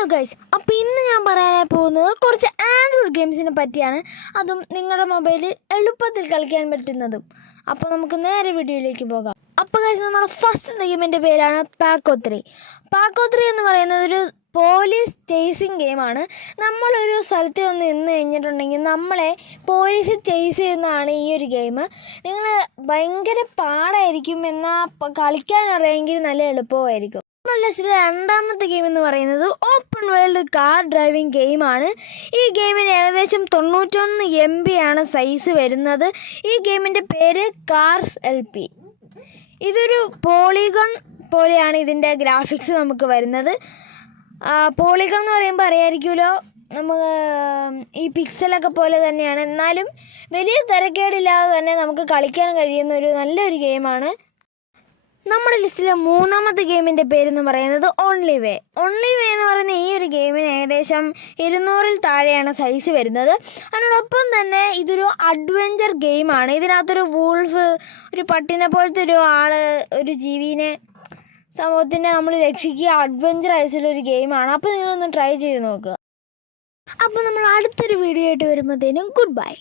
Hello guys, അപ്പോൾ ഇന്ന് ഞാൻ പറയാൻ പോകുന്നത് കുറച്ച് ആൻഡ്രോയിഡ് ഗെയിംസിനെ പറ്റിയാണ്. അതും നിങ്ങളുടെ മൊബൈലിൽ എളുപ്പത്തിൽ കളിക്കാൻ പറ്റുന്നതും. അപ്പോൾ നമുക്ക് നേരെ വീഡിയോയിലേക്ക് പോകാം. അപ്പോൾ ഗൈസ്, നമ്മുടെ ഫസ്റ്റ് ഗെയിമിൻ്റെ പേരാണ് പാക്കോ 3. പാക്കോ 3 എന്ന് പറയുന്നത് ഒരു പോലീസ് ചേസിങ് ഗെയിമാണ്. നമ്മളൊരു സ്ഥലത്ത് വന്ന് നിന്ന് കഴിഞ്ഞിട്ടുണ്ടെങ്കിൽ നമ്മളെ പോലീസ് ചേസ് ചെയ്യുന്നതാണ് ഈ ഒരു ഗെയിം. നിങ്ങൾ ഭയങ്കര പാടായിരിക്കും, എന്നാൽ കളിക്കാൻ അറിയാമെങ്കിൽ നല്ല എളുപ്പമായിരിക്കും. നമ്മുടെ ലിസ്റ്റിലെ രണ്ടാമത്തെ ഗെയിം എന്ന് പറയുന്നത് ഓപ്പൺ വേൾഡ് കാർ ഡ്രൈവിംഗ് ഗെയിമാണ്. ഈ ഗെയിമിന് ഏകദേശം 91 MB ആണ് സൈസ് വരുന്നത്. ഈ ഗെയിമിൻ്റെ പേര് കാർസ് LP. ഇതൊരു പോളിഗൺ പോലെയാണ് ഇതിൻ്റെ ഗ്രാഫിക്സ് നമുക്ക് വരുന്നത്. പോളിഗൺ എന്ന് പറയുമ്പോൾ അറിയാമായിരിക്കുമല്ലോ, നമുക്ക് ഈ പിക്സലൊക്കെ പോലെ തന്നെയാണ്, എന്നാലും വലിയ തിരക്കേടില്ലാതെ തന്നെ നമുക്ക് കളിക്കാൻ കഴിയുന്ന ഒരു നല്ലൊരു ഗെയിമാണ്. നമ്മുടെ ലിസ്റ്റിലെ മൂന്നാമത്തെ ഗെയിമിൻ്റെ പേരെന്ന് പറയുന്നത് ഓൺലി വേ. ഓൺലി വേ എന്ന് പറയുന്ന ഈ ഒരു ഗെയിമിന് ഏകദേശം 200-ൽ താഴെയാണ് സൈസ് വരുന്നത്. അതിനോടൊപ്പം തന്നെ ഇതൊരു അഡ്വഞ്ചർ ഗെയിമാണ്. ഇതിനകത്തൊരു വൂൾഫ്, ഒരു പട്ടിനെ പോലത്തെ ഒരു ജീവിനെ സമൂഹത്തിനെ നമ്മൾ രക്ഷിക്കുക, അഡ്വഞ്ചർ ആയിട്ടുള്ളൊരു ഗെയിമാണ്. അപ്പോൾ നിങ്ങളൊന്ന് ട്രൈ ചെയ്ത് നോക്കുക. അപ്പോൾ നമ്മൾ അടുത്തൊരു വീഡിയോ ആയിട്ട് വരുമ്പോഴത്തേനും ഗുഡ് ബൈ.